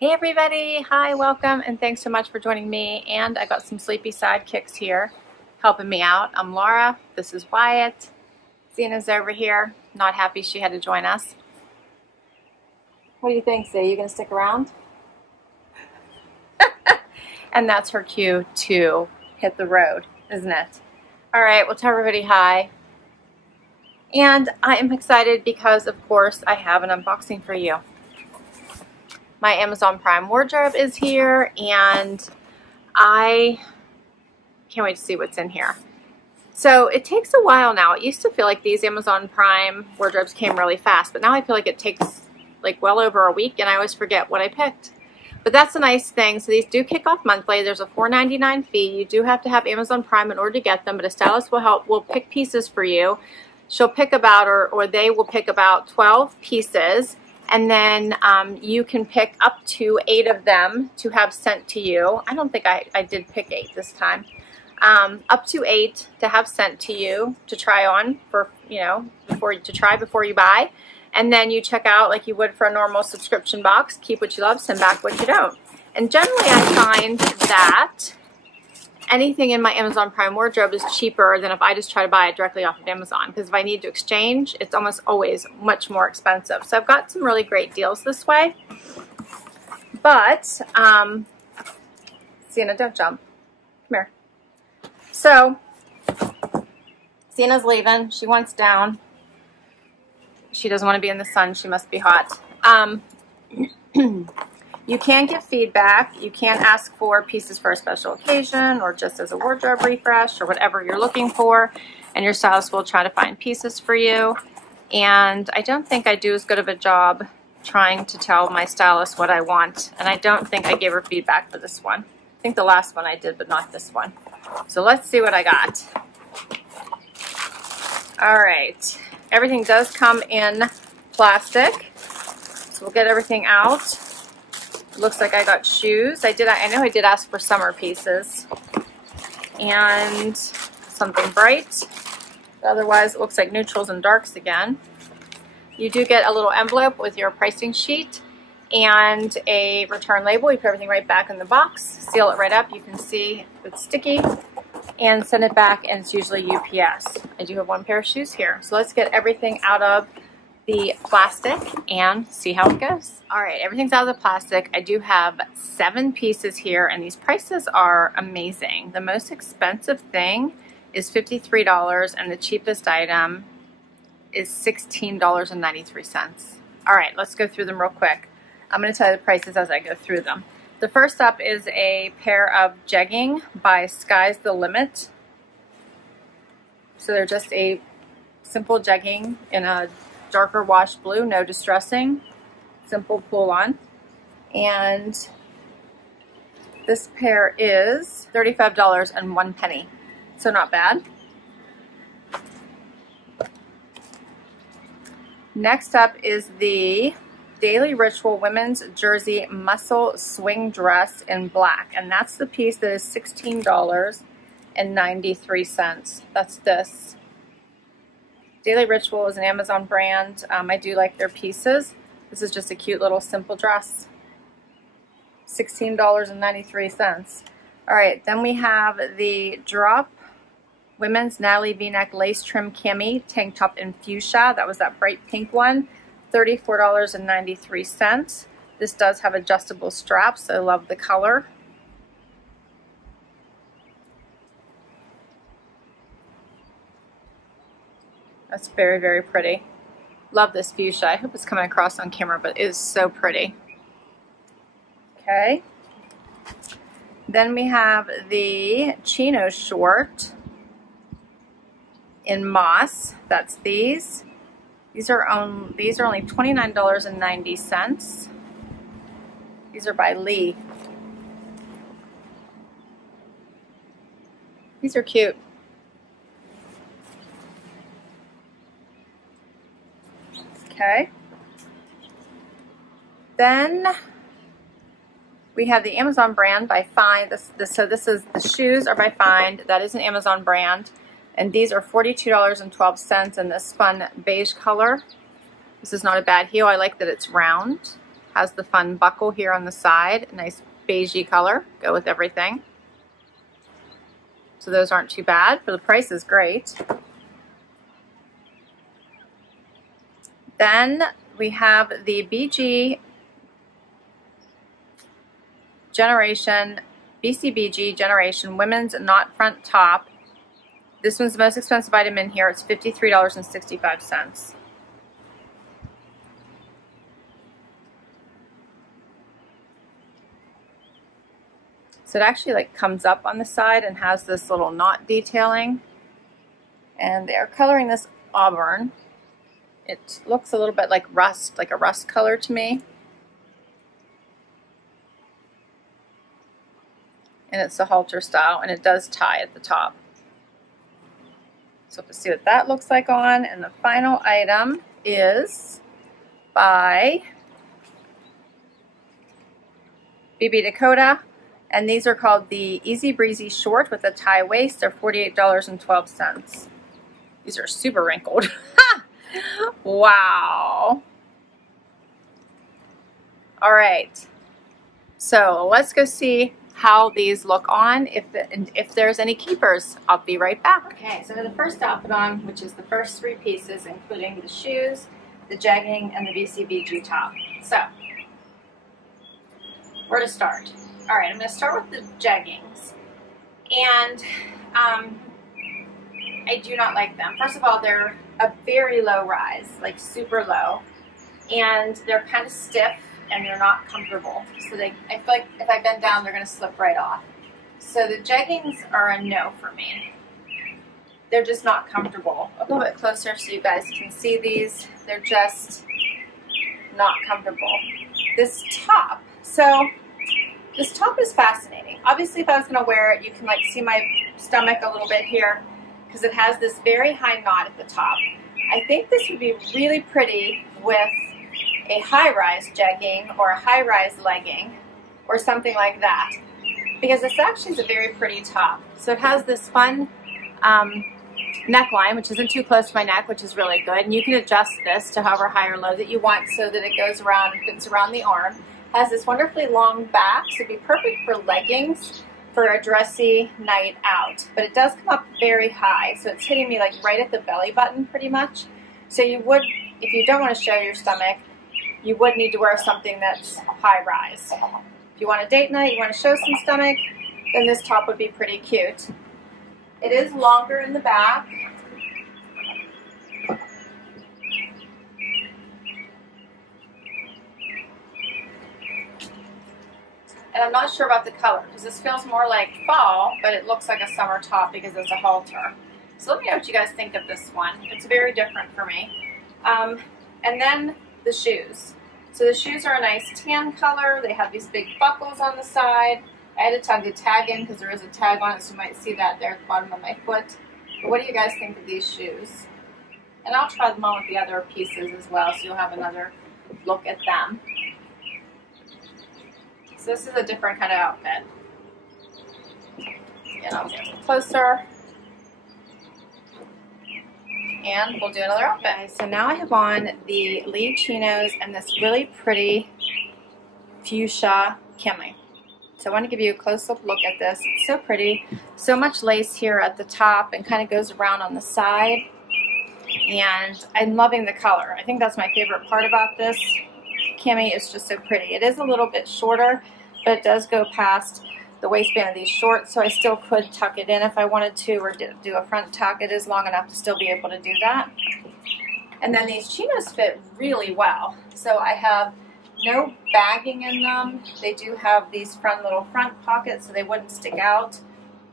Hey everybody, hi, welcome, and thanks so much for joining me. And I got some sleepy sidekicks here helping me out. I'm Laura, this is Wyatt. Zena's over here, not happy she had to join us. What do you think, Zay? You gonna stick around? And that's her cue to hit the road, isn't it? All right, well, tell everybody hi. And I am excited because, of course, I have an unboxing for you. My Amazon Prime wardrobe is here, and I can't wait to see what's in here. So it takes a while now. It used to feel like these Amazon Prime wardrobes came really fast, but now I feel like it takes like well over a week, and I always forget what I picked. But that's a nice thing. So these do kick off monthly. There's a $4.99 fee. You do have to have Amazon Prime in order to get them, but a stylist will pick pieces for you. She'll pick about, or they will pick about 12 pieces. And then you can pick up to 8 of them to have sent to you. I don't think I did pick 8 this time. Up to 8 to have sent to you to try on for, before you buy. And then you check out like you would for a normal subscription box. Keep what you love, send back what you don't. And generally I find that anything in my Amazon Prime wardrobe is cheaper than if I just try to buy it directly off of Amazon, because if I need to exchange, it's almost always much more expensive. So I've got some really great deals this way. But, Sienna, don't jump. Come here. So, Sienna's leaving. She wants down. She doesn't want to be in the sun. She must be hot. You can give feedback. You can ask for pieces for a special occasion or just as a wardrobe refresh or whatever you're looking for, and your stylist will try to find pieces for you. And I don't think I do as good of a job trying to tell my stylist what I want, and I don't think I gave her feedback for this one. I think the last one I did, but not this one. So let's see what I got. All right. Everything does come in plastic, so we'll get everything out. Looks like I got shoes. I know I did ask for summer pieces and something bright. But otherwise, it looks like neutrals and darks again. You do get a little envelope with your pricing sheet and a return label. You put everything right back in the box, seal it right up. You can see it's sticky, and send it back, and it's usually UPS. I do have one pair of shoes here. So let's get everything out of the plastic and see how it goes. All right, everything's out of the plastic. I do have 7 pieces here, and these prices are amazing. The most expensive thing is $53, and the cheapest item is $16.93. All right, let's go through them real quick. I'm gonna tell you the prices as I go through them. The first up is a pair of jegging by Sky's the Limit. So they're just a simple jegging in a darker wash blue, no distressing, simple pull on. And this pair is $35.01, so not bad. Next up is the Daily Ritual Women's Jersey Muscle Swing Dress in black, and that's the piece that is $16.93. That's this. Daily Ritual is an Amazon brand. I do like their pieces. This is just a cute little simple dress. $16.93. All right, then we have the Drop Women's Natalie V-neck lace trim cami tank top in fuchsia. That was that bright pink one. $34.93. This does have adjustable straps. I love the color. That's very, very pretty. Love this fuchsia. I hope it's coming across on camera, but it is so pretty. Okay. Then we have the chino short in moss. That's these. These are only $29.90. These are by Lee. These are cute. Okay. Then we have the Amazon brand by Find. So this is the shoes are by Find. That is an Amazon brand. And these are $42.12 in this fun beige color. This is not a bad heel. I like that it's round. has the fun buckle here on the side, a nice beigey color, go with everything. So those aren't too bad. For the price is great. Then we have the BG Generation, BCBG Generation Women's Knot Front Top. This one's the most expensive item in here. It's $53.65. So it actually like comes up on the side and has this little knot detailing. And they're coloring this auburn. It looks a little bit like rust, like a rust color to me. And it's a halter style, and it does tie at the top. So we'll have to see what that looks like on. And the final item is by BB Dakota. And these are called the Easy Breezy Short with a tie waist. They're $48.12. These are super wrinkled. Wow. All right. So let's go see how these look on, if there's any keepers. I'll be right back. Okay, so the first outfit on, which is the first three pieces, including the shoes, the jegging, and the BCBG top. So, where to start? All right, I'm going to start with the jeggings. And I do not like them. First of all, they're a very low rise, like super low. And they're kind of stiff and they're not comfortable. So I feel like if I bend down, they're going to slip right off. So the jeggings are a no for me. They're just not comfortable. A little bit closer so you guys can see these. They're just not comfortable. This top, so this top is fascinating. Obviously, if I was going to wear it, you can like see my stomach a little bit here because it has this very high knot at the top. I think this would be really pretty with a high-rise jegging or a high-rise legging or something like that, because this actually is a very pretty top. So it has this fun neckline, which isn't too close to my neck, which is really good, and you can adjust this to however high or low that you want so that it goes around and fits around the arm. It has this wonderfully long back, so it'd be perfect for leggings for a dressy night out, but it does come up very high, so it's hitting me like right at the belly button pretty much. So you would, if you don't want to show your stomach, you would need to wear something that's high rise. If you want a date night, you want to show some stomach, then this top would be pretty cute. It is longer in the back. And I'm not sure about the color, because this feels more like fall, but it looks like a summer top because it's a halter. So let me know what you guys think of this one. It's very different for me. And then the shoes. So the shoes are a nice tan color. They have these big buckles on the side. I had to tug the tag in because there is a tag on it, so you might see that there at the bottom of my foot. But what do you guys think of these shoes? And I'll try them on with the other pieces as well, so you'll have another look at them. So this is a different kind of outfit. And I'll get a little closer. And we'll do another outfit. Okay, so now I have on the Lee chinos and this really pretty fuchsia cami. So I want to give you a close-up look at this. It's so pretty. So much lace here at the top and kind of goes around on the side. And I'm loving the color. I think that's my favorite part about this cami. It's just so pretty. It is a little bit shorter, but it does go past the waistband of these shorts, so I still could tuck it in if I wanted to, or do a front tuck. It is long enough to still be able to do that. And then these chinos fit really well. So I have no bagging in them. They do have these little front pockets so they wouldn't stick out.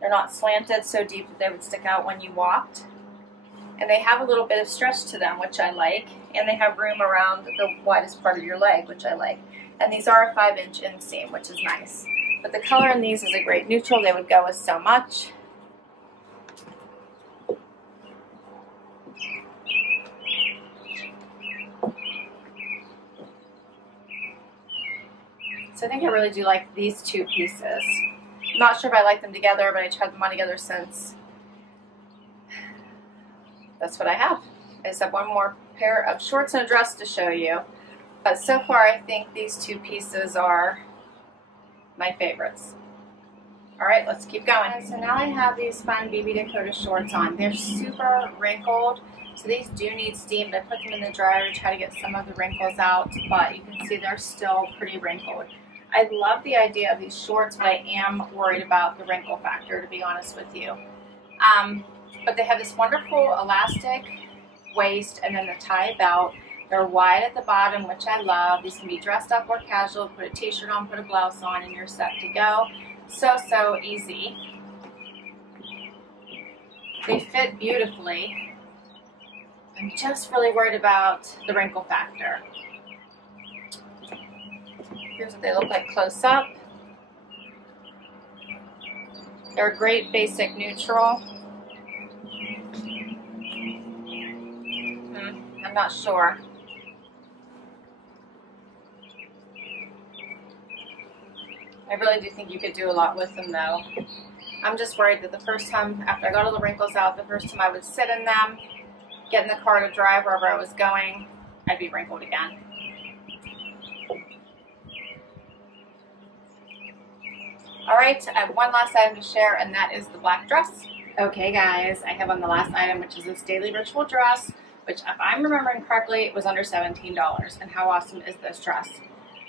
They're not slanted so deep that they would stick out when you walked. And they have a little bit of stretch to them, which I like. And they have room around the widest part of your leg, which I like. And these are a 5-inch inseam, which is nice. But the color in these is a great neutral. They would go with so much. So I think I really do like these two pieces. I'm not sure if I like them together, but I tried them on together since. That's what I have. I just have one more pair of shorts and a dress to show you. But so far, I think these two pieces are my favorites. All right, let's keep going. Okay, so now I have these fun BB Dakota shorts on. They're super wrinkled, so these do need steamed. I put them in the dryer to try to get some of the wrinkles out, but you can see they're still pretty wrinkled. I love the idea of these shorts, but I am worried about the wrinkle factor, to be honest with you. But they have this wonderful elastic waist and then the tie belt. They're wide at the bottom, which I love. These can be dressed up or casual. Put a t-shirt on, put a blouse on, and you're set to go. So easy. They fit beautifully. I'm just really worried about the wrinkle factor. Here's what they look like close up. They're a great basic neutral. I'm not sure. I really do think you could do a lot with them though. I'm just worried that the first time, after I got all the wrinkles out, the first time I would sit in them, get in the car to drive wherever I was going, I'd be wrinkled again. All right, I have one last item to share, and that is the black dress. Okay guys, I have on the last item, which is this daily ritual dress, which if I'm remembering correctly, it was under $17. And how awesome is this dress?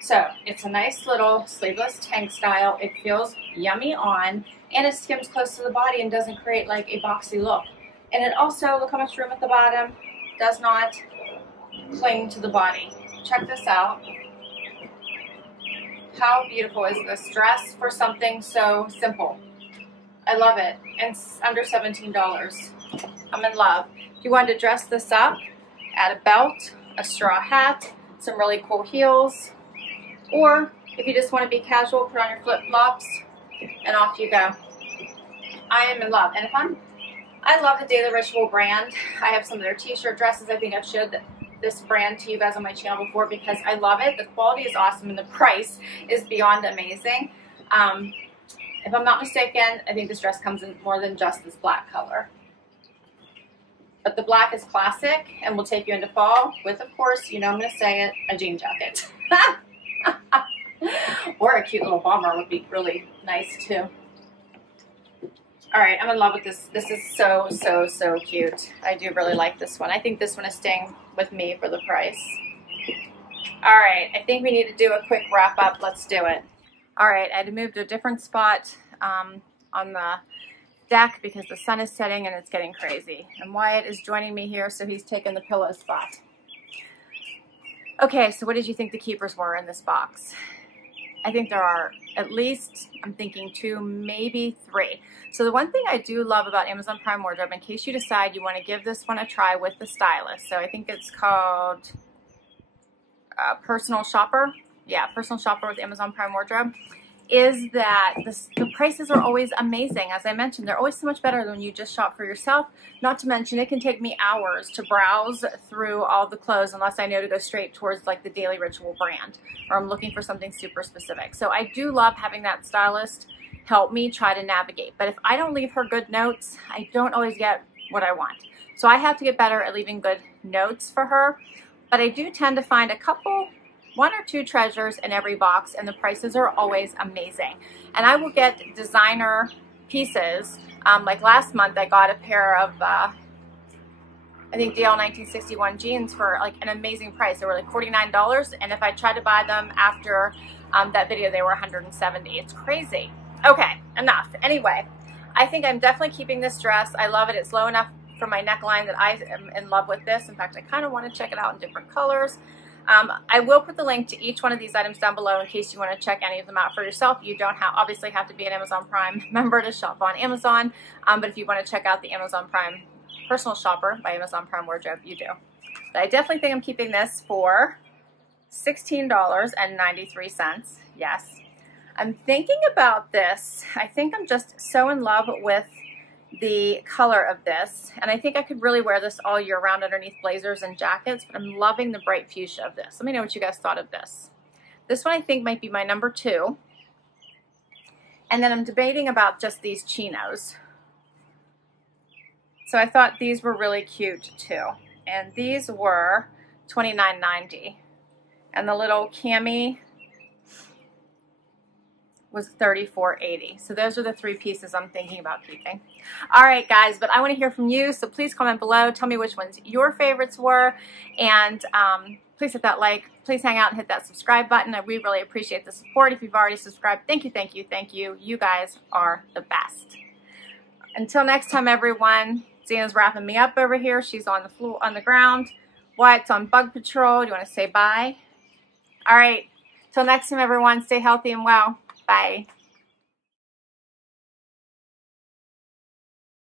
So it's a nice little sleeveless tank style. It feels yummy on, and it skims close to the body and doesn't create like a boxy look. And it also, look how much room at the bottom, does not cling to the body. Check this out. How beautiful is this dress for something so simple? I love it, and it's under $17. I'm in love. If you wanted to dress this up, add a belt, a straw hat, some really cool heels, or if you just want to be casual, put on your flip-flops, and off you go. I am in love. And I love the Daily Ritual brand. I have some of their t-shirt dresses. I think I've showed this brand to you guys on my channel before because I love it. The quality is awesome and the price is beyond amazing. If I'm not mistaken, I think this dress comes in more than just this black color. But the black is classic and will take you into fall with, of course, you know I'm going to say it, a jean jacket. Or a cute little bomber would be really nice too. All right, I'm in love with this. This is so cute. I do really like this one. I think this one is staying with me for the price. All right, I think we need to do a quick wrap up. Let's do it. All right, I had to move to a different spot on the deck because the sun is setting and it's getting crazy. And Wyatt is joining me here, so he's taken the pillow spot. Okay, so what did you think the keepers were in this box? I think there are at least, I'm thinking 2, maybe 3. So the one thing I do love about Amazon Prime Wardrobe, in case you decide you want to give this one a try with the stylist, so I think it's called Personal Shopper. Yeah, Personal Shopper with Amazon Prime Wardrobe, is that the prices are always amazing. As I mentioned, they're always so much better than when you just shop for yourself. Not to mention, it can take me hours to browse through all the clothes unless I know to go straight towards like the Daily Ritual brand, or I'm looking for something super specific. So I do love having that stylist help me try to navigate. But if I don't leave her good notes, I don't always get what I want. So I have to get better at leaving good notes for her. But I do tend to find a couple, 1 or 2 treasures in every box, and the prices are always amazing. And I will get designer pieces. Like last month, I got a pair of, I think DL 1961 jeans for like an amazing price. They were like $49, and if I tried to buy them after that video, they were $170. It's crazy. Okay, enough. Anyway, I think I'm definitely keeping this dress. I love it. It's low enough for my neckline that I am in love with this. In fact, I kind of want to check it out in different colors. I will put the link to each one of these items down below in case you want to check any of them out for yourself. You don't obviously have to be an Amazon Prime member to shop on Amazon, but if you want to check out the Amazon Prime Personal Shopper by Amazon Prime Wardrobe, you do. But I definitely think I'm keeping this for $16.93. Yes. I'm thinking about this. I think I'm just so in love with the color of this, and I think I could really wear this all year round underneath blazers and jackets, but I'm loving the bright fuchsia of this. Let me know what you guys thought of this. This one I think might be my number 2, and then I'm debating about just these chinos. So I thought these were really cute too, and these were $29.90, And the little cami was $34.80. So those are the 3 pieces I'm thinking about keeping. All right, guys, but I want to hear from you, so please comment below. Tell me which ones your favorites were, and please hit that like. Please hang out and hit that subscribe button. We really appreciate the support. If you've already subscribed, thank you, thank you, thank you. You guys are the best. Until next time, everyone. Zana's wrapping me up over here. She's on the floor, on the ground. Wyatt's on bug patrol. Do you want to say bye? All right. Till next time, everyone. Stay healthy and well. Bye.